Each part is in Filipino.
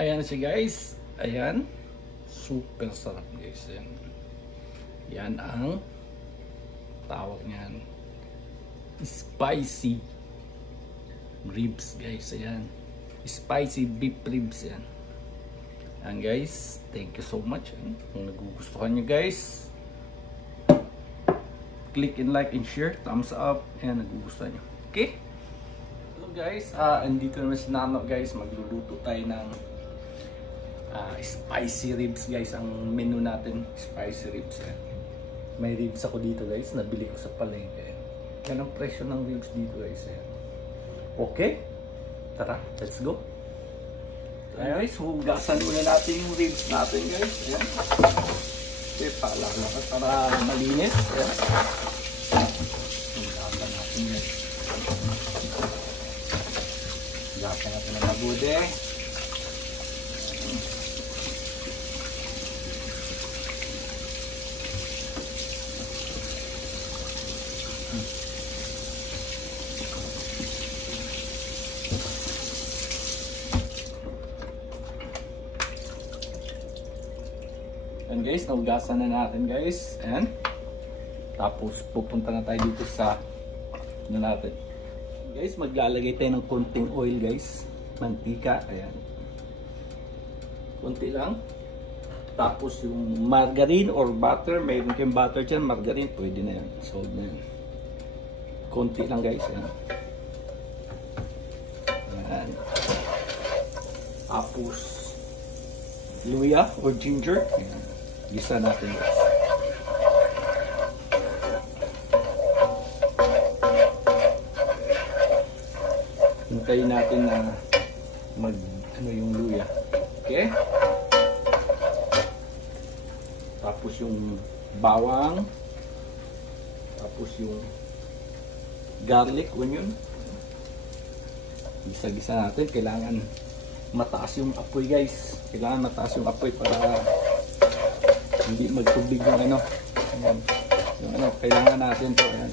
Ayan siya guys. Ayan. Super sarap guys. Ayan. Yan ang tawag niyan. Spicy ribs guys. Ayan. Spicy beef ribs yan. Ayan guys. Thank you so much. Ayan. Kung nagugustuhan nyo guys, click and like and share. Thumbs up. Ayan, nagugustuhan nyo. Okay? Hello guys. Andito naman si Nano guys. Magluluto tayo ng spicy ribs guys. Ang menu natin, spicy ribs yan. May ribs ako dito guys. Nabili ko sa palengke. Yan ang presyo ng ribs dito guys. Yan. Okay? Tara, let's go. Ayan guys, hugasan muna natin yung ribs natin guys. Ayan. Okay, paalala para malinis. Ayan. Hugasan natin guys. Hugasan natin ng mabuti. And guys, naugasan na natin guys. And tapos pupunta na tayo dito sa ano natin. Guys, maglalagay tayo ng konting oil guys. Mantika, ayan. Konti lang. Tapos yung margarine or butter, mayroon kayong butter dyan, margarine, pwede na yan. Sold na yan. Konti lang guys, ayan. Ayan. Tapos luya or ginger, ayan. Gisa natin guys. Hintayin natin na mag ano yung luya. Okay? Tapos yung bawang. Tapos yung garlic, onion. Gisa-gisa natin. Kailangan mataas yung apoy guys. Kailangan mataas yung apoy para hindi magtubig yung ano. Ayan. Yung ano, kailangan natin to. Ayan.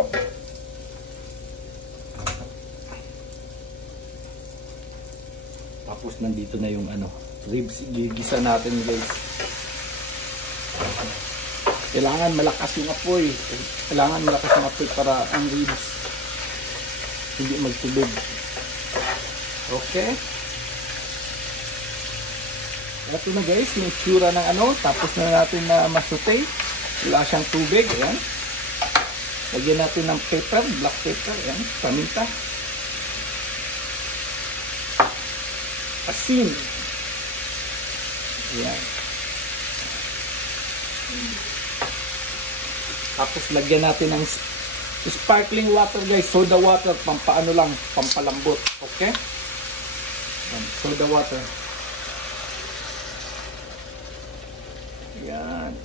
Tapos nandito na yung ano, ribs. Gigisa natin guys. Kailangan malakas yung apoy. Kailangan malakas yung apoy para ang ribs hindi magtubig. Okay? Ito na guys, yung tsura ng ano. Tapos na natin na masutay. Wala siyang tubig. Ayan. Lagyan natin ng pepper, black pepper. Ayan, paminta. Asin. Ayan. Tapos lagyan natin ng sparkling water guys. Soda water. Pampaano lang. Pampalambot. Okay? Ayan, soda water. Ayan.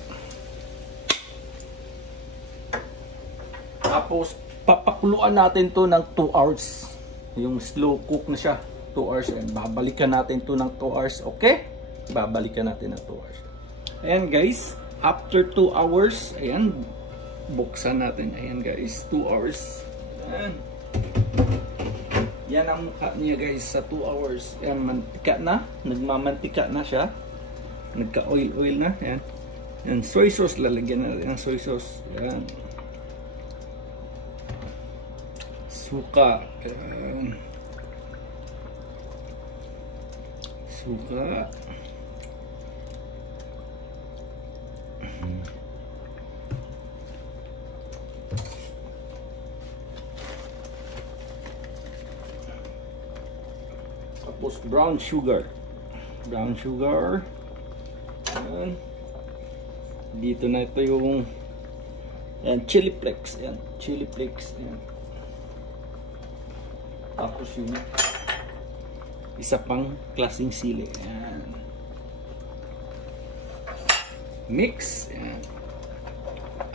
Tapos papakuluan natin to ng 2 hours. Yung slow cook na siya. 2 hours. Ayan. Babalikan natin to ng 2 hours. Okay? Babalikan natin ng 2 hours. Ayan guys. After 2 hours. Ayan. Buksan natin. Ayan guys. 2 hours. Ayan. Yan ang mukha niya guys sa 2 hours. Ayan. Mantika na. Nagmamantika na siya. Nagka-oil-oil na. Ayan. Ayan. Soy sauce. Lalagyan natin ng soy sauce. Ayan. Suka. Ayan. Suka. Tapos brown sugar. Brown sugar. Ayan. Dito na ito yung ayan, chili flakes. Ayan, chili flakes. Ayan. Tapos yung isa pang klaseng sili. Ayan. Mix. Ayan.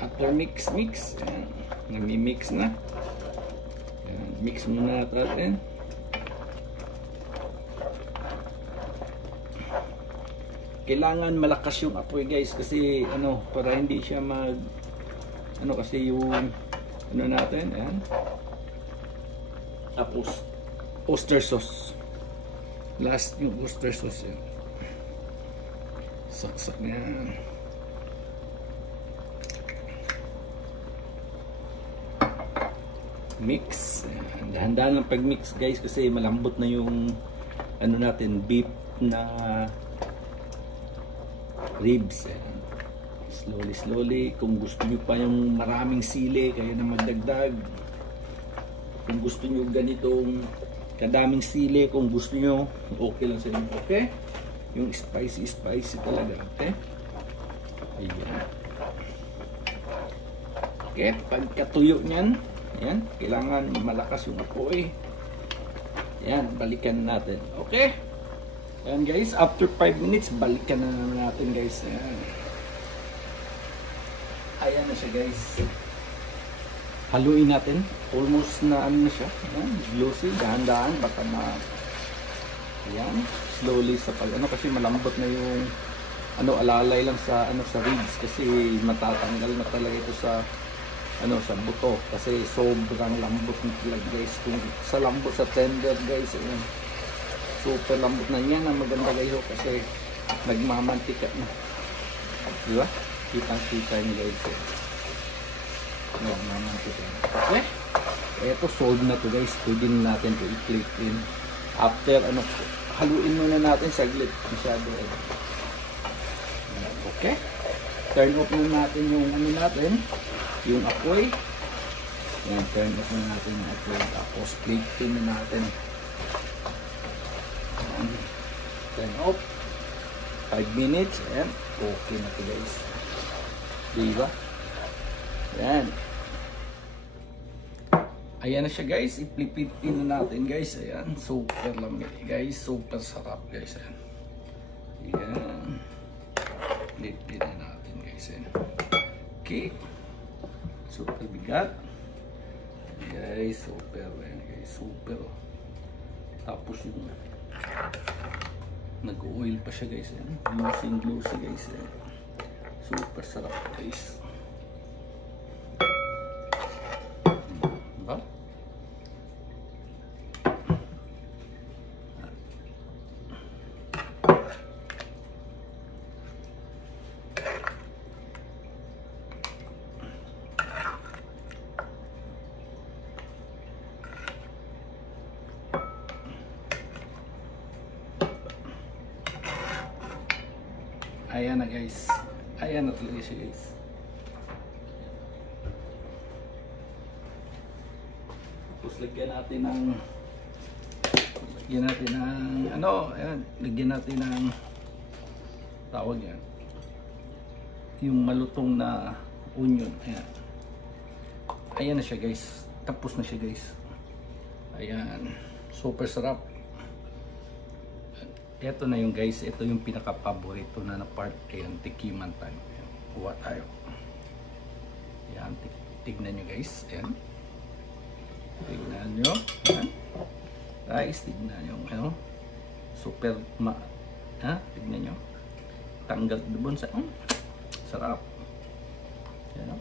After mix. Ayan. Nami-mix na. Ayan. Mix muna natin. Kailangan malakas yung apoy guys kasi ano para hindi siya mag ano kasi yung ano natin. Ayan. Tapos oyster sauce. Last yung oyster sauce yan. Saksak na yan. Mix. Dahan-dahan lang pag-mix guys kasi malambot na yung ano natin, beef na ribs. Slowly. Kung gusto nyo pa yung maraming sili, kayo na magdagdag. Kung gusto nyo ganitong kadaming sili, kung gusto nyo, okay lang sa inyo. Okay? Yung spicy talaga. Okay? Ayan. Okay, pagkatuyo nyan, ayan, kailangan malakas yung apoy. Ayan, balikan natin. Okay? Ayan guys, after 5 minutes, balikan na natin guys. Ayan. Ayan na siya guys. Haluin natin. Almost na ano na siya. Ayan, glossy, dahan-dahan, baka ayan, slowly sa pag ano kasi malambot na yung ano, alalay lang sa ano sa ribs kasi matatanggal na talaga ito sa ano sa buto kasi sobrang lambot ng talaga guys. Kung sa lambot sa tender guys, ayan, super lambot na yan. Ang maganda guys kasi nagmamantika na, diba? Kitang-kita nyo guys, nagmamantika na. Okay, eto solve na to guys. Pwede natin to i-click in after ano, haluin muna natin saglit masyado. Okay, turn off muna natin yung ano natin, yung apoy. Ayan, turn off na natin yung apoy. Tapos plating na natin. Ayan. Turn off. 5 minutes. Ayan. Okay na ito guys. Diba? Ayan. Ayan na siya guys. I-flip-in na natin guys. Ayan. Super lamig guys. Super sarap guys. Ayan. Ayan. Flip-in na natin guys. Ayan. Okay. Super bigat guys, super guys, super. Tapos yung nag-oil pa siya guys, glossy guys, super sarap guys, diba? Ayan na guys. Ayan na talaga siya guys. Tapos lagyan natin ng ano, ayan, lagyan natin ng tawag yan, yung malutong na onion. Ayan. Ayan na siya guys. Tapos na siya guys. Ayan. Super sarap. Ito na yung guys, ito yung pinaka-paborito na part, ayan, tikiman tayo. Ayan, kuha tayo. Ayan, tignan nyo guys, ayan. Tignan nyo, ayan. Guys, tignan nyo, ano, super, tignan nyo. Tanggal dubon sa, sarap. Ayan,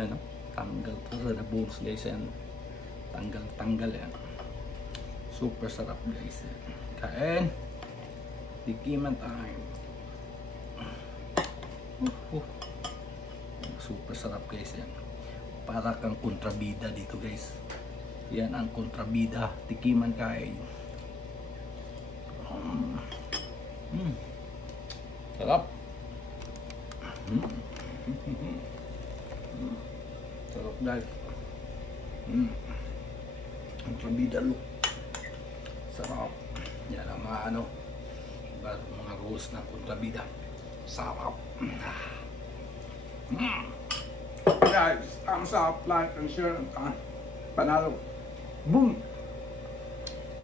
ayan, tanggal sa na bones guys, ayan. Tanggal, ayan. Super sarap guys, ayan. Kain, tikiman time. Super sarap guys yan. Para kang kontrabida dito guys. Yan ang kontrabida, tikiman kain. Sarap. Sarap guys. Kontrabida look. Sarap. Yan ang mga ano, mga rules ng kontrabida. Sarap. Guys, thumbs up, like and share. Panalo. Boom!